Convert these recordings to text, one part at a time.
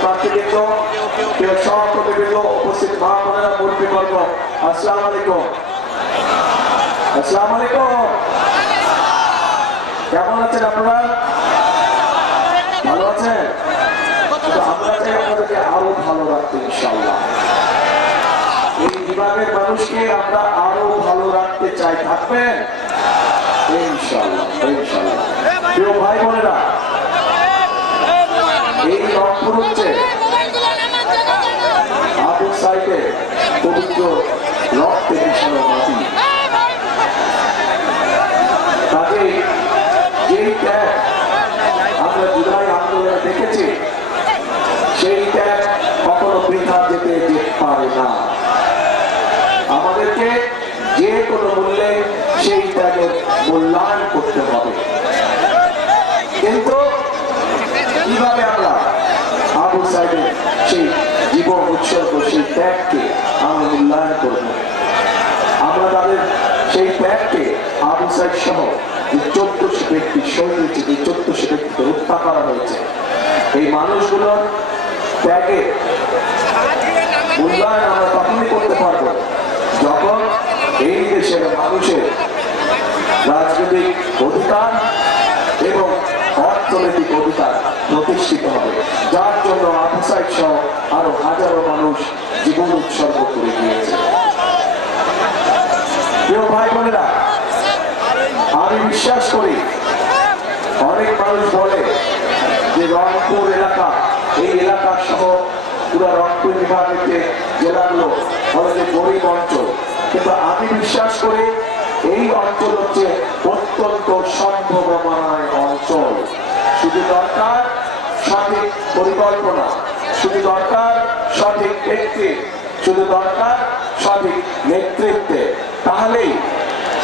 প্রার্থীবৃন্দ এই বিভাগের মানুষকে আমরা আরও ভালো রাখতে চাই। থাকবেন? ইনশাল্লাহ ইনশাল্লাহ প্রিয় ভাই বোনেরা এই রংপুর হচ্ছে আবু সাইডে পবিত্র রক্তে মাটি। আমরা দেখেছি, সেই ত্যাগ কখনো বৃথা যেতে পারে না। আমাদেরকে যে কোনো মূল্যে সেই ত্যাগের মূল্যায়ন করতে হবে। কিন্তু কীভাবে আমরা আবু সাইডের সেই উৎসর্গ সেই ত্যাগকে আমরা মূল্যায়ন করব। আমরা তাদের সেই ত্যাগকে আবু সাইড সহ যে চোদ্দশো ব্যক্তি শহীদ যে চোদ্দশো ব্যক্তিকে হত্যা করা হয়েছে, এই মানুষগুলোর ত্যাগে মূল্যায়ন আমরা তখনই করতে পারব যখন এই দেশের মানুষের রাজনৈতিক অধিকার এবং অর্থনৈতিক অধিকার প্রতিষ্ঠিত হবে। যার জন্য আফসাইড সহ আরও হাজারো মানুষ জীবন উৎসর্গ করে দিয়েছে। প্রিয় ভাই বোনেরা, আমি বিশ্বাস করি, অনেক মানুষ বলে যে রংপুর এলাকা, এই এলাকা সহ পুরো রংপুর বিভাগের যে জেলাগুলো বলে যে গরিব অঞ্চল। কিন্তু আমি বিশ্বাস করি, এই অঞ্চল হচ্ছে অত্যন্ত সম্ভাবনায় অঞ্চল শুধু দরকার সঠিক পরিকল্পনা। শুধু দরকার সঠিক ব্যক্তি। শুধু দরকার সঠিক নেতৃত্বে। তাহলেই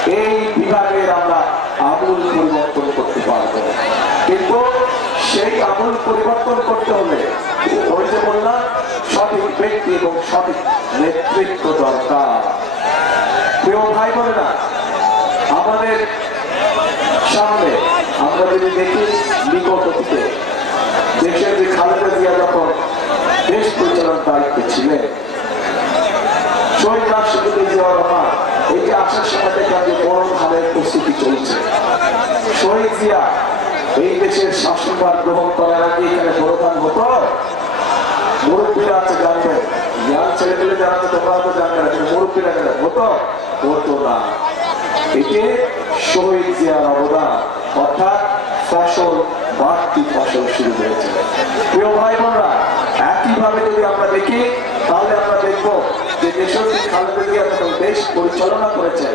এই বিভাগের আমরা আমূল পরিবর্তন করতে পারব। কিন্তু সেই আমূল পরিবর্তন করতে হলে ওই যে বললাম, সঠিক ব্যক্তি এবং সঠিক নেতৃত্ব দরকার। কেউ ভাই বলে না আমাদের সামনে আমরা যদি দেখি নিকট অতীতে যে খালেদা জিয়া যখন দেশ পরিচালনার দায়িত্বে ছিলেন, শহীদ রাষ্ট্রপতি জিয়া রহমান যে আসার সময় থেকে যে বড় ভাবে প্রস্তুতি চলছে। শহীদ জিয়া এই দেশের শাসনভার গ্রহণ করার আগে এখানে প্রধান হতো মুরব্বীরা আছে জানবেন ইয়াং ছেলে পেলে যারা আছে তোমরা তো জানবে না, কিন্তু মুরব্বীরা হতো হতো না। এতে শহীদ জিয়ার অবদান অর্থাৎ ফসল বাড়তি ফসল শুরু হয়েছে। প্রিয় ভাই বোনরা একইভাবে যদি আমরা দেখি, তাহলে আমরা দেখব যে দেশটি খালেদা যখন দেশ পরিচালনা করেছে।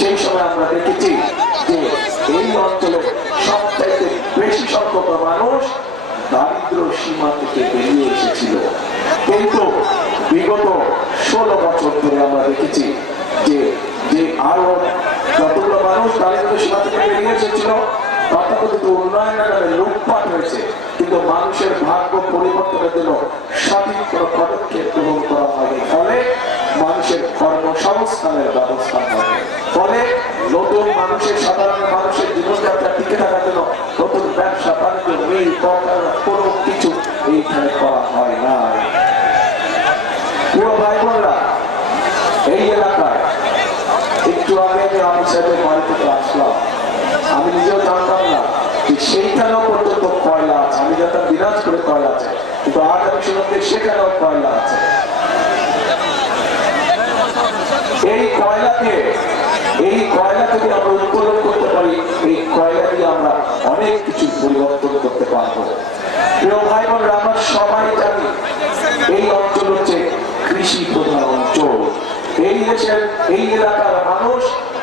সেই সময় আমরা দেখেছি যে এই অঞ্চলে সবচাইতে বেশি সংখ্যক মানুষ দারিদ্র সীমা থেকে বেরিয়ে এসেছিল। কিন্তু বিগত ষোলো বছর ধরে আমরা দেখেছি যে যে আরও যতগুলো মানুষ দারিদ্র সীমা থেকে বেরিয়ে এসেছিল কিন্তু মানুষের ভাগ্য পরিবর্তনের জন্য সঠিক কোনো পদক্ষেপ গ্রহণ করা হয়নি। ফলে মানুষের কর্মসংস্থানের ব্যবস্থা হয় ফলে নতুন মানুষের, সাধারণ মানুষের জীবনযাত্রা টিকে থাকার জন্য নতুন ব্যবসা বাণিজ্য মিল কলকারখানা কোনো কিছু এইখানে করা হয় না প্রিয় ভাই বোনরা এই এলাকায় একটু আগে আমি আমার সাহেবের বাড়ি থেকে আসলাম আমি নিজেও জানতাম না যে সেইখানেও পর্যন্ত কয়লা আছে আমি যাতে বিরাজ করে কয়লা আছে কিন্তু আগামী সেখানেও কয়লা আছে? এই কয়লাকে, এই কয়লা যদি আমরা উত্তোলন করতে পারি, এই কয়লা দিয়ে আমরা অনেক কিছু পরিবর্তন করতে পারব। প্রিয় ভাই বোনেরা আমরা সবাই জানি এই অঞ্চল হচ্ছে কৃষি প্রধান অঞ্চল। এই দেশের, এই এলাকার মানুষ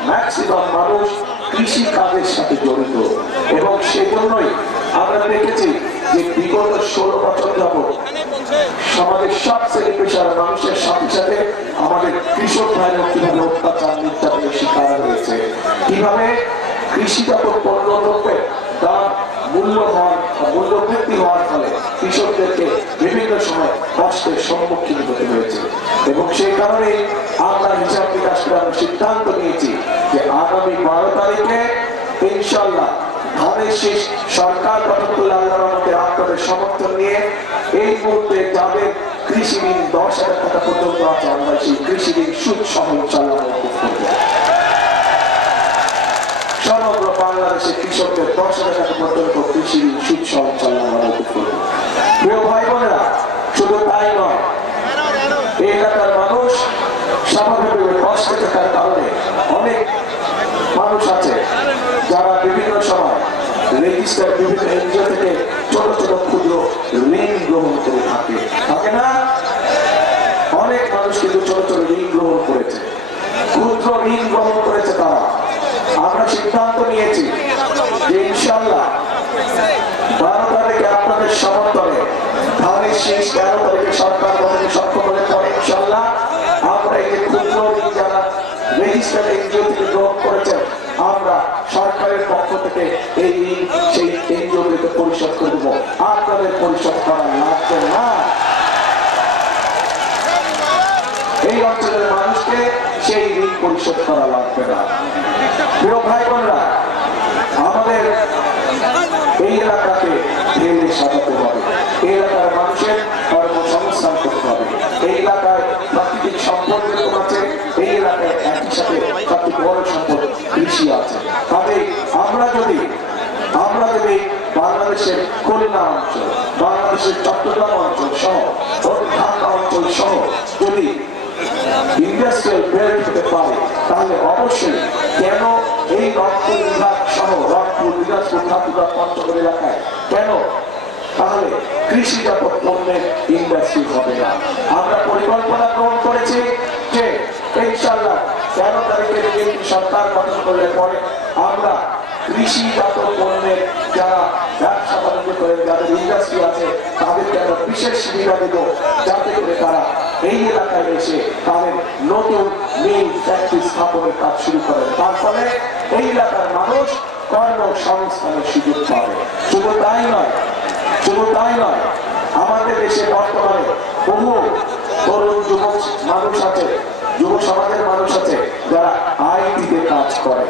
ম্যাক্সিমাম মানুষ কৃষি কাজের সাথে জড়িত। এবং সেজন্যই আমরা দেখেছি যে বিগত ষোলো বছর যাবত সমাজের সব শ্রেণি মানুষের সাথে সাথে আমাদের কৃষক ভাইরা কীভাবে অত্যাচার, নির্যাতনের শিকার হয়েছে, কীভাবে কৃষিজাত পণ্য দ্রব্যের দাম মূল্য হওয়ার মূল্য বৃদ্ধি হওয়ার ফলে কৃষকদেরকে বিভিন্ন সময় কষ্টের সম্মুখীন হতে হয়েছে। এবং সেই কারণে আমরা হিসাব বিকাশ করে আমরা সিদ্ধান্ত নিয়েছি যে আগামী বারো তারিখে ইনশাল্লাহ ধানের শেষ সরকার করলে আল্লাহর আপনাদের সমর্থন নিয়ে এই মুহূর্তে যাদের কৃষি ঋণ দশ হাজার টাকা পর্যন্ত কৃষি ঋণ সুদ সহ সমগ্র কৃষকদের দশ হাজার টাকা পর্যন্ত কৃষি ঋণ সুদ সহ করব। প্রিয় ভাই বোনেরা, শুধু তাই নয় এলাকার মানুষ স্বাভাবিকভাবে কষ্টে থাকার কারণে অনেক মানুষ আছে যারা বিভিন্ন সময় রেজিস্টার বিভিন্ন এনজিও থেকে ছোট ছোট ক্ষুদ্র ঋণ গ্রহণ করে থাকে থাকে না অনেক মানুষ কিন্তু ছোট ছোট ঋণ গ্রহণ করেছে ক্ষুদ্র ঋণ গ্রহণ করেছে তারা আমরা সিদ্ধান্ত নিয়েছি যে ইনশাল্লাহ বারো তারিখে আপনাদের সমর্থনে ধানের শেষ তেরো তারিখে সরকার গঠনে সক্ষম হলে পরে ইনশাল্লাহ আমরা এই যে ক্ষুদ্র ঋণ যারা রেজিস্টার এনজিও থেকে গ্রহণ করেছেন আমরা সরকারের পক্ষ থেকে এই ঋণ সেই এনজিওগুলিতে পরিশোধ করে দেবো আপনাদের পরিশোধ করা লাগবে না এই অঞ্চলের মানুষকে সেই ঋণ পরিশোধ করা লাগবে না। প্রিয় ভাই বোনরা আমাদের এই এলাকাকে ঢেলে সাজাতে হবে। এই এলাকার মানুষের কর্মসংস্থান করতে হবে। এই এলাকায় প্রাকৃতিক সম্পদ যেরকম আছে, এই এলাকায় একই সাথে সবচেয়ে বড় সম্পদ কৃষি আছে। কাজেই আমরা যদি আমরা যদি বাংলাদেশের খুলনা অঞ্চল, বাংলাদেশের চট্টগ্রাম অঞ্চল সহ ঢাকা অঞ্চল সহ যদি ইন্ডাস্ট্রিয়াল বেল্ট হতে পারে, তাহলে অবশ্যই কেন এই রংপুর বিভাগ সহ রংপুর দিনাজপুর ঠাকুরা পঞ্চগড় এলাকায় কেন? তাহলে কৃষিজাত পণ্যের ইন্ডাস্ট্রি হবে না। আমরা পরিকল্পনা গ্রহণ করেছি যে ইনশাল্লাহ তেরো তারিখে বিএনপি সরকার গঠন করলে পরে আমরা কৃষিজাত পণ্যের যারা ব্যবসা বাণিজ্য করেন যাদের ইন্ডাস্ট্রি আছে, তাদেরকে আমরা বিশেষ সুবিধা দেব। যাতে করে তারা এই এলাকায় এসে তাদের নতুন মিল ফ্যাক্টরি স্থাপনের কাজ শুরু করেন। তার ফলে এই এলাকার মানুষ কর্মসংস্থানের সুযোগ পাবে। শুধু তাই নয়, শুধু তাই নয়, আমাদের দেশে বর্তমানে বহু তরুণ যুবক মানুষ আছে যুব সমাজের মানুষ আছে, যারা আইটিতে কাজ করে।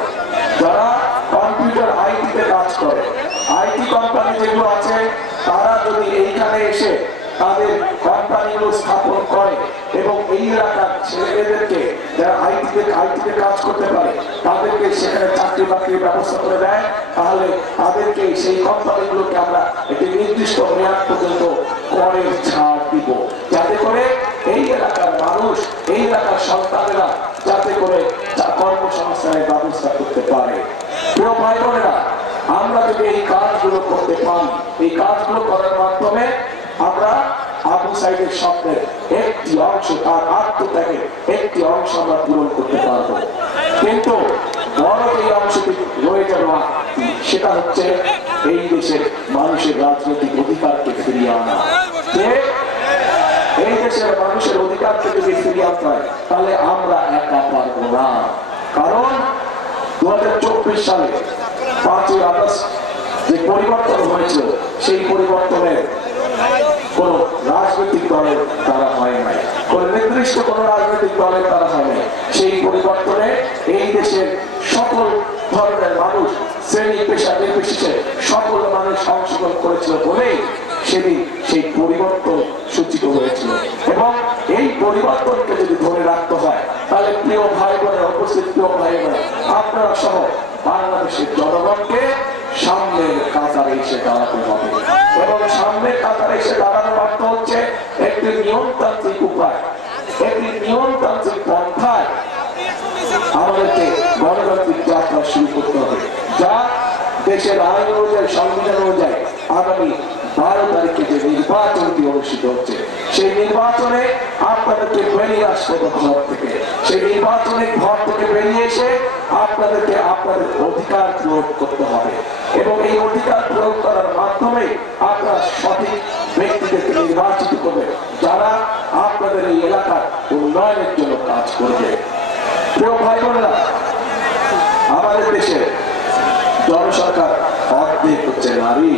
যারা কম্পিউটার আইটিতে কাজ করে। আইটি কোম্পানি যেগুলো আছে, তারা যদি এইখানে এসে তাদের কোম্পানিগুলো স্থাপন করে এবং এই এলাকার ছেলেমেয়েদেরকে যারা আইটিতে আইটিতে কাজ করতে পারে, তাদেরকে সেখানে চাকরি বাকরির ব্যবস্থা করে দেয়। তাহলে তাদেরকে সেই কোম্পানিগুলোকে আমরা একটি নির্দিষ্ট মেয়াদ পর্যন্ত করের ছাড় দিব। যাতে করে এই এলাকার মানুষ, এই এলাকার সন্তানেরা যাতে করে কর্মসংস্থানের ব্যবস্থা করতে পারে। প্রিয় ভাই বোনেরা আমরা যদি এই কাজগুলো করতে পারি, এই কাজগুলো করার মাধ্যমে আমরা আবু সাইদের স্বপ্নের একটি অংশ তার আত্মত্যাগের একটি অংশ আমরা পূরণ করতে পারব। কিন্তু বড় এই অংশটি রয়ে যাবে সেটা হচ্ছে এই দেশের মানুষের রাজনৈতিক অধিকারকে ফিরিয়ে আনা। এই দেশের মানুষের অধিকারকে যদি ফিরিয়ে আনতে হয়, তাহলে আমরা একা পারব না। কারণ দু হাজার চব্বিশ সালে পাঁচই আগস্ট যে পরিবর্তন হয়েছিল, সেই পরিবর্তনের কোন রাজনৈতিক দলের দ্বারা হয় নাই। কোন নির্দিষ্ট কোন রাজনৈতিক দলের দ্বারা হয় নাই। সেই পরিবর্তনে এই দেশের সকল ধরনের মানুষ শ্রেণি পেশা নির্বিশেষে সকল মানুষ অংশগ্রহণ করেছিল বলেই সেদিন সেই পরিবর্তন সূচিত হয়েছিল। এবং এই পরিবর্তনকে যদি ধরে রাখতে হয়, তাহলে প্রিয় ভাই বোনের উপস্থিত প্রিয় ভাই বোন আপনারা সহ বাংলাদেশের জনগণকে সামনের কাতারে এসে দাঁড়াতে হবে। এবং সামনে কাতারে এসে দাঁড়ানোর অর্থ হচ্ছে, একটি নিয়মতান্ত্রিক উপায়। একটি নিয়মতান্ত্রিক পন্থায় আমাদেরকে গণতান্ত্রিক যাত্রা শুরু করতে হবে। যা দেশের আইন অনুযায়ী, সংবিধান অনুযায়ী আগামী বারো তারিখে যে নির্বাচনটি অনুষ্ঠিত হচ্ছে, সেই নির্বাচনে আপনাদেরকে বেরিয়ে আসতে হবে ঘর থেকে। সেই নির্বাচনে ঘর থেকে বেরিয়ে এসে আপনাদেরকে আপনাদের অধিকার প্রয়োগ করতে হবে। এবং এই অধিকার প্রয়োগ করার মাধ্যমে আপনারা সঠিক ব্যক্তিদেরকে নির্বাচিত করবে, যারা আপনাদের এই এলাকার উন্নয়নের জন্য কাজ করবে। প্রিয় ভাই বোনেরা আমাদের দেশে জনসংখ্যার অর্ধেক হচ্ছে নারী।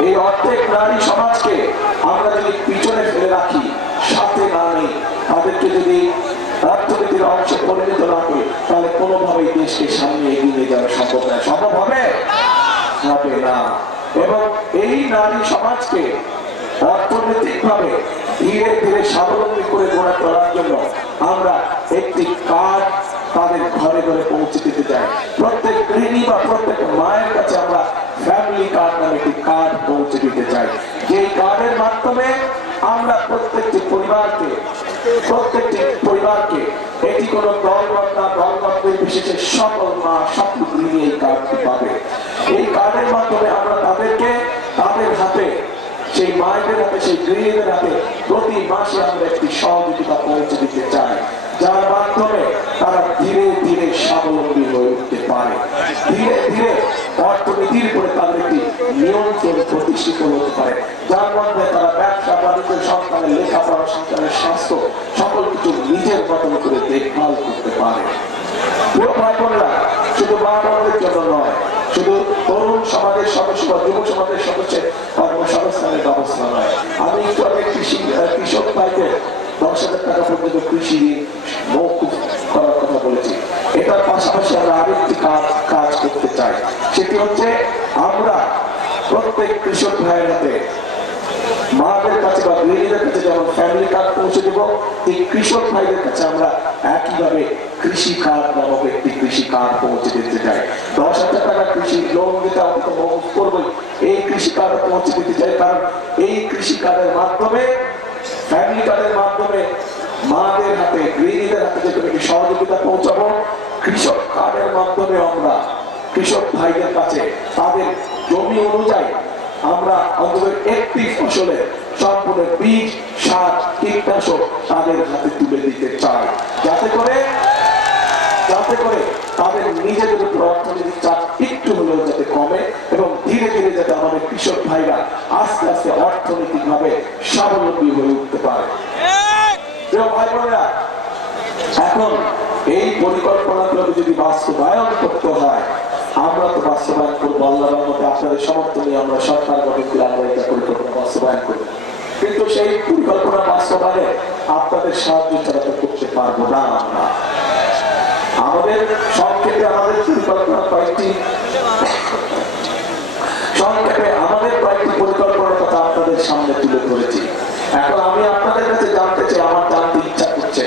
এই অর্ধেক নারী সমাজকে আমরা যদি পিছনে ফেলে রাখি, সাথে না নেই, তাদেরকে যদি অর্থনীতির অংশে পরিণত না তাহলে কোনোভাবেই দেশকে সামনে এগিয়ে নিয়ে যাওয়া সম্ভব নয়। সম্ভব হবে? হবে না। এবং এই নারী সমাজকে অর্থনৈতিক ভাবে ধীরে ধীরে স্বাবলম্বী করে গড়ে তোলার জন্য আমরা একটি কার্ড তাদের ঘরে ঘরে পৌঁছে দিতে চাই। প্রত্যেক গৃহিণী বা প্রত্যেক মায়ের কাছে আমরা ফ্যামিলি কার্ড নামে একটি কার্ড পৌঁছে দিতে চাই যেই কার্ডের মাধ্যমে আমরা প্রত্যেকটি পরিবারকে প্রত্যেকটি পরিবারকে, এটি কোনো দলমত না বিশেষে সকল মা সকল গৃহিণী এই কার্ডটি পাবে। এই কার্ডের মাধ্যমে আমরা তাদেরকে, তাদের হাতে, সেই মায়েদের হাতে, সেই গৃহীদের হাতে প্রতি মাসে আমরা একটি সহযোগিতা পৌঁছে দিতে চাই। যার মাধ্যমে তারা ধীরে ধীরে স্বাবলম্বী হয়ে উঠতে পারে। ধীরে ধীরে অর্থনীতির উপরে তাদের একটি নিয়ন্ত্রণ প্রতিষ্ঠিত হতে পারে। যার মধ্যে তারা ব্যবসা, বাণিজ্য সন্তানের লেখাপড়া সন্তানের স্বাস্থ্য, সকল কিছু নিজের মতন করে দেখভাল করতে পারে। শুধু বোনদের জন্য নয়, শুধু তরুণ সমাজের সদস্য বা যুব সমাজের সদস্যের কর্মসংস্থানের ব্যবস্থা নয়। আমি কৃষক ভাইদের দশ টাকা পর্যন্ত কৃষি, মৌকুফ করার কথা বলেছি। এটার পাশাপাশি আমরা আরেকটি কাজ কাজ করতে চাই। সেটি হচ্ছে আমরা প্রত্যেক কৃষক ভাইয়ের হাতে মাদের কাছে বা গৃহিণীদের কাছে যেমন ফ্যামিলি কার্ড পৌঁছে দেব, এই কৃষক ভাইদের কাছে আমরা একইভাবে কৃষি কার্ড নামক একটি কৃষি কার্ড পৌঁছে দিতে চাই। দশ হাজার টাকা কৃষি লোন দিতে আমি তো মৌকুফ করবোই। এই কৃষি কার্ড পৌঁছে দিতে চাই, কারণ এই কৃষি কার্ডের মাধ্যমে ফ্যামিলি কার্ডের মাধ্যমে মাদের হাতে, গৃহিণীদের হাতে যে একটি সহযোগিতা পৌঁছাবো, কৃষক কার্ডের মাধ্যমে আমরা, কৃষক ভাইদের কাছে, তাদের জমি অনুযায়ী আমরা অন্তত একটি ফসলে সম্পূর্ণ বীজ, সার, কীটনাশক তাদের হাতে তুলে দিতে চাই। যাতে করে যাতে করে তাদের নিজেদের উপর অর্থনৈতিক চাপ একটু হলেও যাতে আমাদের কৃষক ভাইরা আস্তে আস্তে অর্থনৈতিক ভাবে স্বাবলম্বী হয়ে উঠতে পারে। এখন এই পরিকল্পনাগুলো যদি বাস্তবায়ন করতে হয়, আমরা তো বাস্তবায়ন করব আল্লাহর মধ্যে আপনাদের সমর্থন নিয়ে আমরা সরকার গঠন আমরা এটা পরিকল্পনা বাস্তবায়ন করব। কিন্তু সেই পরিকল্পনা বাস্তবায়নে আপনাদের সাহায্য ছাড়া তো করতে পারব না আমরা। আমাদের সংক্ষেপে আমাদের পরিকল্পনা কয়েকটি সংক্ষেপে আমাদের কয়েকটি পরিকল্পনার কথা আপনাদের সামনে তুলে এখন আমি আপনাদের কাছে জানতে চাই আমার জানতে ইচ্ছা করছে।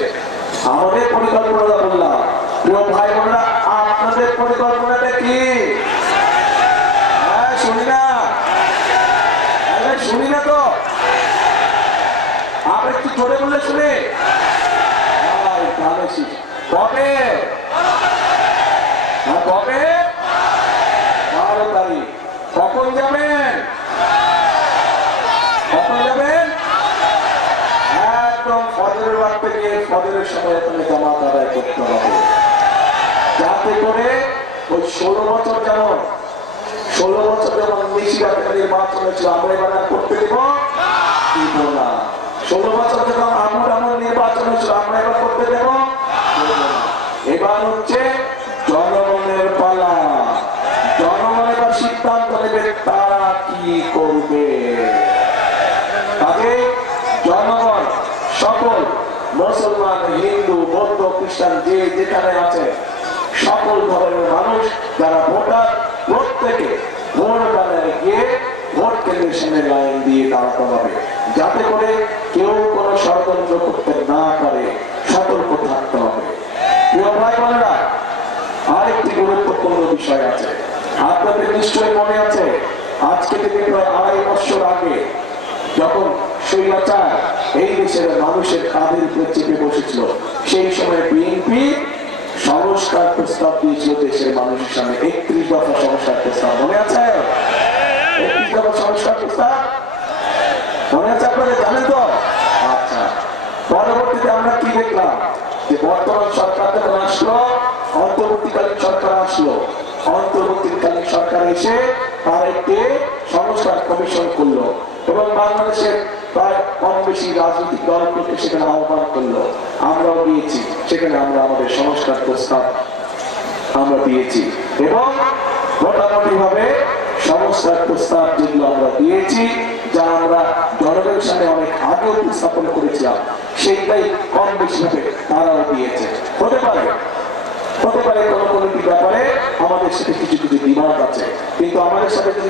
আমাদের পরিকল্পনাটা বললাম। প্রিয় ভাই বোনেরা আপনাদের পরিকল্পনাটা কি? হ্যাঁ শুনি না। শুনি না তো। আর একটু জোরে বললে শুনে। কবে? হ্যাঁ, কবে বারো তারিখ কখন যাবেন কখন যাবেন একদম ফজরের বাড়তে গিয়ে সময় ওখানে জামাত আদায় করতে হবে। যাতে করে ওই ষোলো বছর যেমন, ষোলো বছর যেমন নিশিরাতে নির্বাচন হয়েছিল, আমরা এবার করতে দেব? না। ষোলো বছর যখন আমুর আমুর নির্বাচন হয়েছিল, আমরা এবার করতে দেব? এবার হচ্ছে জনগণের পালা। জনগণ এবার সিদ্ধান্ত নেবে তারা কি করবে। কাজে জনগণ, সকল মুসলমান, হিন্দু, বৌদ্ধ, খ্রিস্টান, যে যেখানে আছে সকল ধরনের মানুষ যারা ভোটার, প্রত্যেকে ভোট গিয়ে ভোট কেন্দ্রের সামনে লাইন দিয়ে দাঁড়াতে হবে। যাতে করে কেউ কোনো ষড়যন্ত্র করতে না পারে, সতর্ক থাকতে হবে। প্রিয় ভাই বোনেরা, আরেকটি গুরুত্বপূর্ণ বিষয় আছে। আপনাদের নিশ্চয়ই মনে আছে, আজকে থেকে প্রায় আড়াই বছর আগে যখন স্বৈরাচার এই দেশের মানুষের কাঁধের উপরে চেপে বসেছিল। সেই সময় বিএনপি সংস্কার প্রস্তাব দিয়েছিল দেশের মানুষের সামনে। একত্রিশ দফা সংস্কার প্রস্তাব। মনে আছে? সংস্কার প্রস্তাব? মনে আছে আপনারা জানেন তো? আচ্ছা। পরবর্তীতে আমরা কি দেখলাম? যে বর্তমান সরকার যখন আসলো, অন্তর্বর্তীকালীন সরকার আসলো। অন্তর্বর্তীকালীন সরকার এসে তার একটি সংস্কার কমিশন করল এবং বাংলাদেশের প্রায় কম বেশি রাজনৈতিক দলগুলোকে সেখানে আহ্বান করল। আমরাও দিয়েছি। সেখানে আমরা আমাদের সংস্কার প্রস্তাব আমরা দিয়েছি। এবং মোটামুটি ভাবে সংস্কার প্রস্তাব যেগুলো আমরা দিয়েছি, যা আমরা জনগণের সামনে অনেক আগে উপস্থাপন করেছিলাম সেইটাই কম বেশি ভাবে তারাও দিয়েছে। হতে পারে হতে পারে কোনো ব্যাপারে আমাদের সাথে কিছু কিছু ডিমান্ড আছে। কিন্তু আমাদের সাথে যদি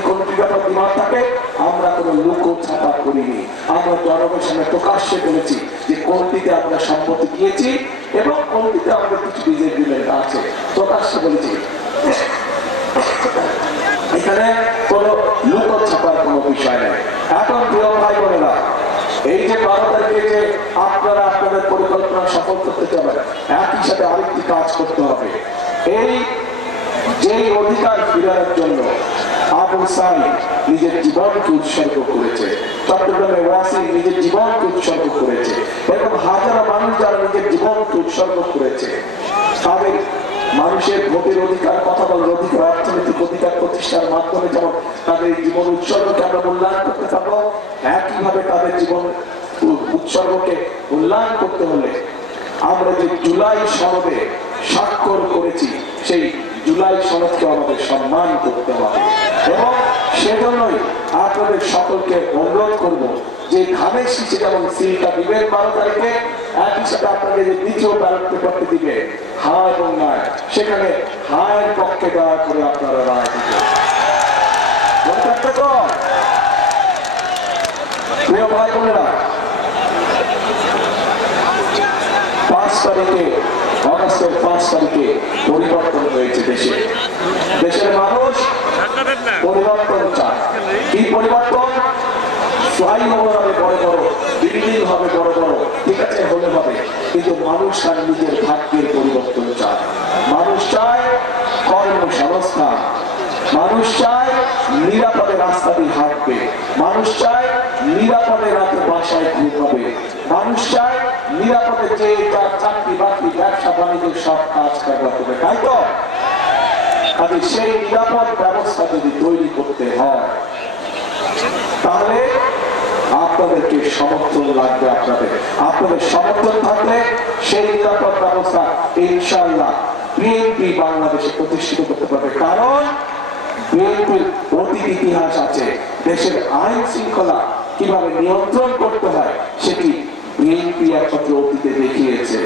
ডিমান্ড থাকে, আমরা কোনো লুকো ছাপা করিনি। আমরা জনগণের সামনে প্রকাশ্যে যে আমরা দিয়েছি এবং কিছু ডিসএগ্রিমেন্ট আছে। প্রকাশ্যে বলেছি। এখানে কোনো লুকো ছাপার কোনো বিষয় নেই। এখন প্রিয় ভাই বোনেরা এই যে বারো তারিখে যে আপনারা আপনাদের পরিকল্পনা সফল করতে যাবেন, একই সাথে আরেকটি কাজ করতে হবে। এই যে অধিকার ফিরানোর জন্য নিজের জীবনকে উৎসর্গ করেছে চট্টগ্রামে ওয়াসিম নিজের জীবনকে উৎসর্গ করেছে, এরকম হাজারো মানুষ যারা নিজের জীবনকে উৎসর্গ করেছে, তাদের মানুষের ভোটের অধিকার, কথা বলার অধিকার, অর্থনৈতিক অধিকার প্রতিষ্ঠার মাধ্যমে যেমন তাদের জীবন উৎসর্গকে আমরা মূল্যায়ন করতে পারব, একইভাবে তাদের জীবন উৎসর্গকে মূল্যায়ন করতে হলে আমরা যে জুলাই সনদে স্বাক্ষর করেছি, সেই জুলাই সনদকে আমাদের সম্মান করতে হবে। এবং সেজন্যই আপনাদের সকলকে অনুরোধ করব, যে ধানের শীষে যেমন সিলটা দিবেন বারো তারিখে একই সাথে হায়ের পক্ষে পাঁচ তারিখে, অগস্টের পাঁচ পরিবর্তন হয়েছে দেশে। দেশের মানুষ পরিবর্তন চায়। কি পরিবর্তন? ফ্লাইওভার হবে বড় বড় বিল্ডিং হবে বড় বড়, ঠিক আছে? কিন্তু মানুষ তার নিজের ভাগ্যের পরিবর্তন চায়। মানুষ চায় কর্মসংস্থান মানুষ চায় নিরাপদে রাস্তা দিয়ে হাঁটবে। মানুষ চায় নিরাপদে রাতে বাসায় ঘুমাবে। মানুষ চায় নিরাপদে যে তার চাকরি বাকরি, ব্যবসা, বাণিজ্য, সব কাজ কারবার করবে তাই তো? কাজে সেই নিরাপদ ব্যবস্থা যদি তৈরি করতে হয়, তাহলে আপনাদেরকে সমর্থন লাগবে আপনাদের। আপনাদের সমর্থন থাকলে সেই নিরাপদ ব্যবস্থা ইনশাল্লাহ বিএনপি বাংলাদেশে প্রতিষ্ঠিত করতে পারবে। কারণ বিএনপির অতীত ইতিহাস আছে। দেশের আইন শৃঙ্খলা কীভাবে নিয়ন্ত্রণ করতে হয় সেটি বিএনপি একমাত্র অতীতে দেখিয়েছে।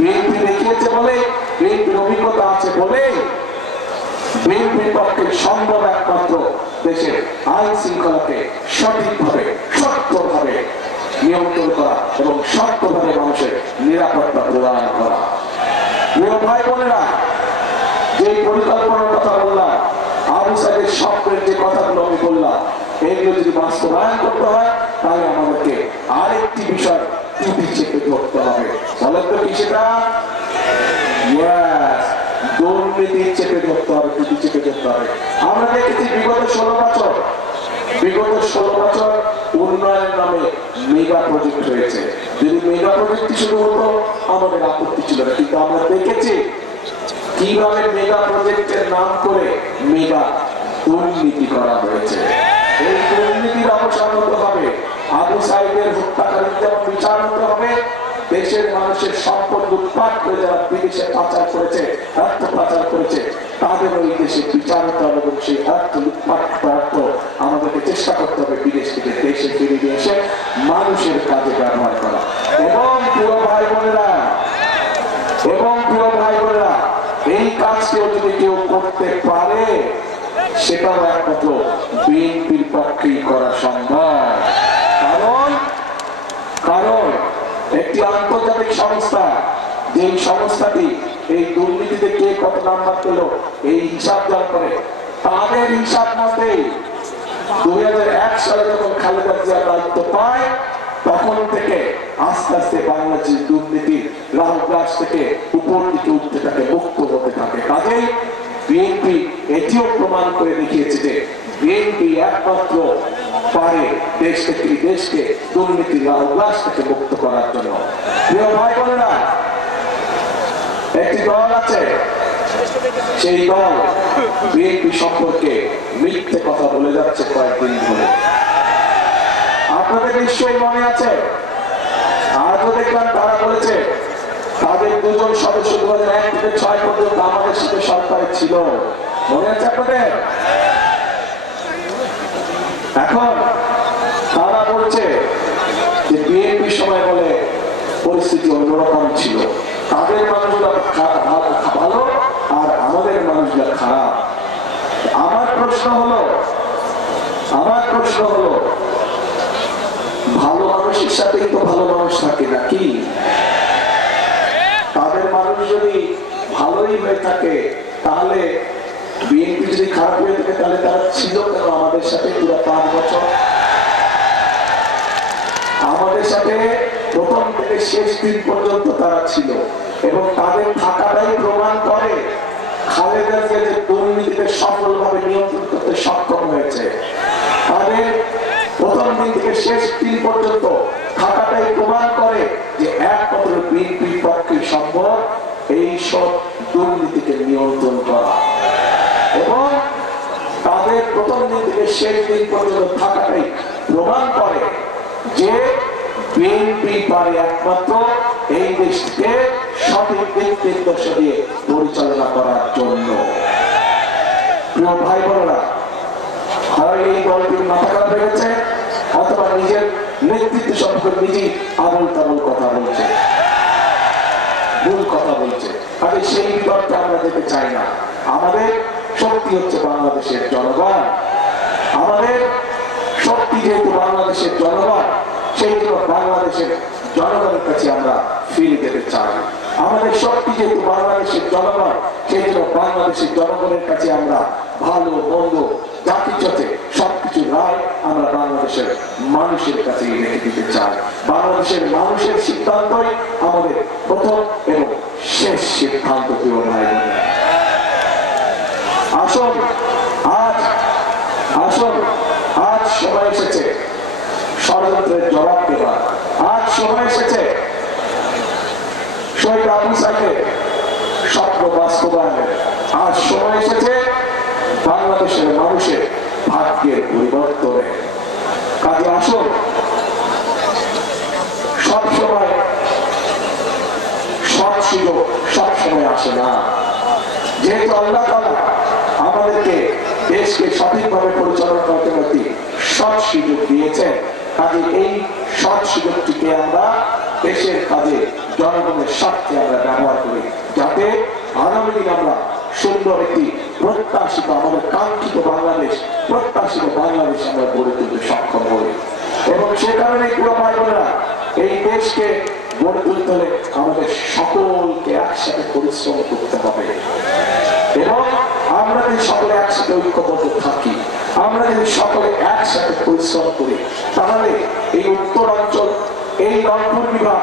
বিএনপি দেখিয়েছে বলে বিএনপির অভিজ্ঞতা আছে বলে বিএনপির পক্ষে সম্ভব একমাত্র দেশের আইন শৃঙ্খলাকে সঠিকভাবে নিয়ন্ত্রণ করা এবং সত্যভাবে মানুষের নিরাপত্তা প্রদান করা। প্রিয় ভাই বোনেরা, যে পরিকল্পনার কথা বললাম, আবু সাইদের স্বপ্নের যে কথাগুলো আমি বললাম এইগুলো যদি বাস্তবায়ন করতে হয়, তাহলে আমাদেরকে আরেকটি বিষয় টুপি চেপে ধরতে হবে। বলেন তো কি সেটা? দুর্নীতি চেপে ধরতে হবে টুপি চেপে ধরতে হবে। আমরা দেখেছি বিগত ষোলো বছর, বিগত ষোলো বছর উন্নয়নের নামে মেগা প্রজেক্ট হয়েছে যদি মেগা প্রজেক্ট শুরু হতো, আমাদের আপত্তি ছিল না। কিন্তু আমরা দেখেছি, কীভাবে মেগা প্রজেক্টের নাম করে মেগা দুর্নীতি করা হয়েছে। এই দুর্নীতির অবসান হতে হবে। আবু সাহেবের হত্যাকারী যেমন বিচার হতে হবে। দেশের মানুষের সম্পদ লুটপাট করে যারা বিদেশে পাচার করেছে অর্থ পাচার করেছে, তাদের ওই দেশে বিচার হতে হবে এবং সেই করা অর্থ আমাদেরকে চেষ্টা করতে হবে বিদেশ থেকে দেশে ফিরে নিয়ে এসে মানুষের কাজে ব্যবহার করা। এবং প্রিয় ভাই বোনেরা, এবং প্রিয় ভাই বোনেরা, এই কাজকেও যদি কেউ করতে পারে, সেটাও একমাত্র বিএনপির পক্ষেই করা সম্ভব। কারণ কারণ একটি আন্তর্জাতিক সংস্থা যে সংস্থাটি এই দুর্নীতিতে কে কত নাম্বার পেল, এই হিসাব জান করে। তাদের হিসাব মতেই দুই হাজার এক সালে যখন খালেদা জিয়া দায়িত্ব পায়, তখন থেকে আস্তে আস্তে বাংলাদেশের দুর্নীতির রাহুল থেকে উপর দিকে উঠতে থাকে, মুক্ত হতে থাকে। কাজেই বিএনপি এটিও প্রমাণ করে দেখিয়েছে যে বিএনপি একমাত্র পারে দেশকে দুর্নীতির রাহুল গ্রাস থেকে মুক্ত করার জন্য। প্রিয় ভাই বোনেরা, একটি দল আছে, সেই দল বিএনপি সম্পর্কে মিথ্যে কথা বলে যাচ্ছে কয়েকদিন ধরে। আপনাদের নিশ্চয়ই মনে আছে, আজও দেখলাম তারা বলেছে তাদের দুজন সদস্য দু হাজার এক থেকে ছয় পর্যন্ত আমাদের সাথে সরকারে ছিল। মনে আছে আপনাদের? এখন তারা বলছে যে বিএনপি সময় বলে পরিস্থিতি অন্যরকম ছিল। তাদের মানুষগুলো খা- ভালো আর আমাদের মানুষগুলো খারাপ। আমার প্রশ্ন হলো, আমার প্রশ্ন হলো, ভালো মানুষের সাথেই তো ভালো মানুষ থাকে নাকি মানুষ যদি ভালোই হয়ে থাকে, তাহলে বিএনপি যদি খারাপ হয়ে থাকে, তাহলে তারা ছিল কেন আমাদের সাথে পুরো পাঁচ বছর? আমাদের সাথে প্রথম থেকে শেষ দিন পর্যন্ত তারা ছিল এবং তাদের থাকাটাই প্রমাণ করে খালেদা জিয়া যে দুর্নীতিকে সফলভাবে নিয়ন্ত্রণ করতে সক্ষম হয়েছে। তাদের প্রথম দিন থেকে শেষ দিন পর্যন্ত থাকাটাই প্রমাণ করে যে একমাত্র বিএনপির পক্ষে সম্ভব, এই সব দুর্নীতিকে নিয়ন্ত্রণ করা। এবং তাদের প্রথম দিন থেকে শেষ দিন পর্যন্ত থাকাটাই প্রমাণ করে যে বিএনপি পারে একমাত্র এই দেশকে সঠিক দিক নির্দেশ দিয়ে পরিচালনা করার জন্য। প্রিয় ভাই বোনেরা হয় এই দলটির মাথা হয়ে গেছে। অথবা নিজের নেতৃত্ব সম্পর্কে নিজেই আবল তাবল কথা বলছে। ভুল কথা বলছে। আগে সেই বিতর্কে আমরা চাই না। আমাদের শক্তি হচ্ছে বাংলাদেশের জনগণ। আমাদের শক্তি যেহেতু বাংলাদেশের জনগণ, সেই জন্য বাংলাদেশের জনগণের কাছে আমরা ফিরে যেতে চাই। আমাদের শক্তি যেহেতু বাংলাদেশের জনগণ, সেই জন্য বাংলাদেশের জনগণের কাছে আমরা ভালো, মন্দ আছে সবকিছু রায় আমরা বাংলাদেশের মানুষের কাছে রেখে দিতে চাই। বাংলাদেশের মানুষের সিদ্ধান্তই আমাদের প্রথম এবং শেষ সিদ্ধান্ত প্রিয় ভাই। আসুন, আজ আসুন, আজ সময় এসেছে ষড়যন্ত্রের জবাব দেবার আজ সময় এসেছে শহীদ আবু সাইদের স্বপ্ন বাস্তবায়নের। আজ সময় এসেছে বাংলাদেশের মানুষের ভাগ্যের পরিবর্তনে। কাজে আসুন। সব সময় সব না। যেহেতু আমাদেরকে দেশকে সঠিকভাবে পরিচালনা করতে একটি সৎ সুযোগ দিয়েছেন। কাজে এই সৎ সুযোগটিকে আমরা দেশের কাজে, জনগণের স্বার্থে আমরা ব্যবহার করি। যাতে আগামী দিন আমরা সুন্দর একটি প্রত্যাশিত আমাদের কাঙ্ক্ষিত বাংলাদেশ, প্রত্যাশিত বাংলাদেশ আমরা গড়ে তুলতে সক্ষম হই। এবং সে কারণে পুরো ভাই এই দেশকে গড়ে তুলতে হলে আমাদের সকলকে একসাথে পরিশ্রম করতে হবে। এবং আমরা যদি সকলে একসাথে ঐক্যবদ্ধ থাকি, আমরা যদি সকলে একসাথে পরিশ্রম করি, তাহলে এই উত্তরাঞ্চল, এই রংপুর বিভাগ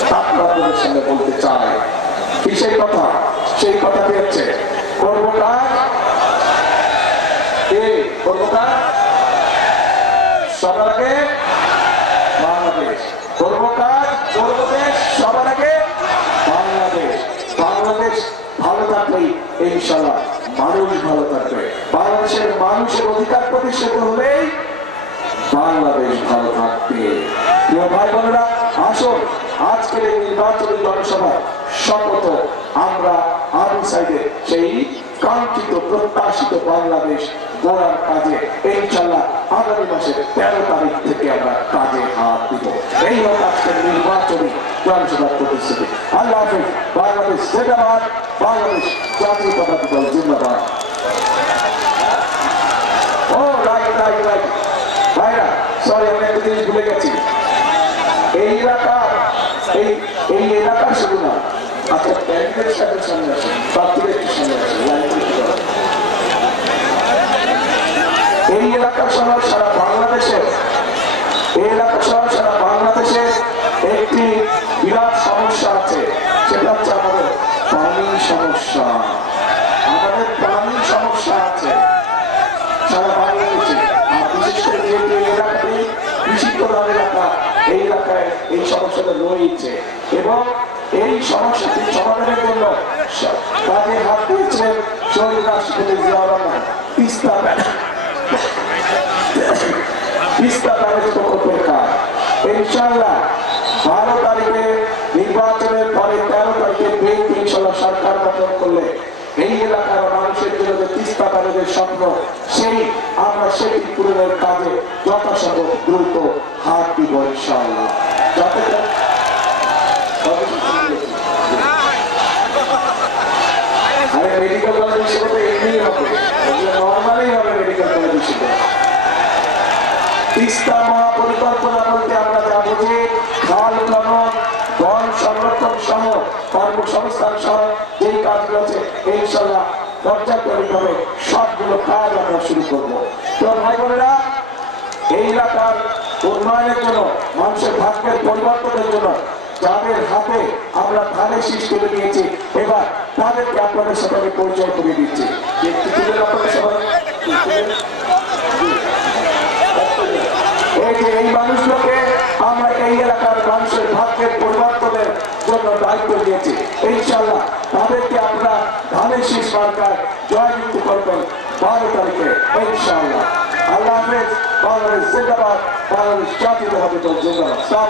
আপনাদের সঙ্গে বলতে চাই কি সেই কথা? সেই কথাটি হচ্ছে? আগে বাংলাদেশ। সবার আগে বাংলাদেশ। বাংলাদেশ ভালো থাকলেই ইনশাল্লাহ মানুষ ভালো থাকবে। বাংলাদেশের মানুষের অধিকার প্রতিষ্ঠিত হলেই বাংলাদেশ ভালো থাকবে। প্রিয় ভাই বোনেরা, আসুন আজকের এই নির্বাচনী জনসভা শপথ আমরা আবু সাইডে সেই কাঙ্ক্ষিত, প্রত্যাশিত বাংলাদেশ গড়ার কাজে ইনশাল্লাহ আগামী মাসের তেরো তারিখ থেকে আমরা কাজে হাত দিব। এই হোক আজকের নির্বাচনী জনসভার প্রতিশ্রুতি। আল্লাহ হাফিজ, বাংলাদেশ জিন্দাবাদ, বাংলাদেশ জাতীয় পতাকা দল জিন্দাবাদ। ও রাইট রাইট রাইট এই এলাকার, এই এই এলাকার আচ্ছা। এই এই এলাকা সহ একটি সমস্যা আছে। সেটা হচ্ছে আমাদের পানি সমস্যা। আমাদের সমস্যা আছে সারা বাংলাদেশে আর বিশেষ করে যেহেতু এই এলাকাটি কৃষি প্রধান এলাকা, এই এলাকায় এই সমস্যাটা রয়েছে। এবং এই সমস্যাটি সমাধানের জন্য কাজে হাত দিয়েছেন শহীদ রাষ্ট্রপতি জিয়া রহমান। তিস্তা তিস্তা ব্যাংকের প্রকল্পের কাজ। ইনশাল্লাহ বারো তারিখে নির্বাচনের পরে তেরো তারিখে বিএনপি ইনশাল্লাহ সরকার গঠন করলে এই এলাকার মানুষের জন্য যে তিস্তা ব্যাংকের স্বপ্ন, সেই আমরা সেটি পূরণের কাজে যথাসম্ভব দ্রুত হাত দিব মেডিকেল হবে। হবে মেডিকেল আমরা কর্মসংস্থান সহ কাজগুলো আছে ইনশাল্লাহ পর্যায়ক্রমিকভাবে সবগুলো কাজ আমরা শুরু করব। তো ভাই বোনেরা, এই এলাকার উন্নয়নের জন্য, মানুষের ভাগ্যের পরিবর্তনের জন্য যাদের হাতে আমরা ধানের শীষ তুলে দিয়েছি এবার তাদেরকে আপনাদের সাথে আমি পরিচয় করে দিচ্ছি। এই যে এই মানুষগুলোকে আমরা এই এলাকার মানুষের ভাগ্যের পরিবর্তনের জন্য দায়িত্ব দিয়েছি ইনশাল্লাহ তাদেরকে আমরা ধানের শীষ মার্কায় জয়যুক্ত করবেন বারো তারিখে ইনশাল্লাহ আল্লাহ হাফেজ, বাংলাদেশ জিন্দাবাদ, বাংলাদেশ জাতীয় হবে জিন্দাবাদ। সালাম